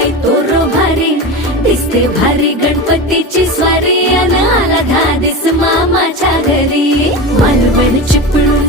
पाय तोरो भारी दिसते भारी गणपतीची स्वारी अन आला धादिस मामाच्या घरी मालवण चिपळूण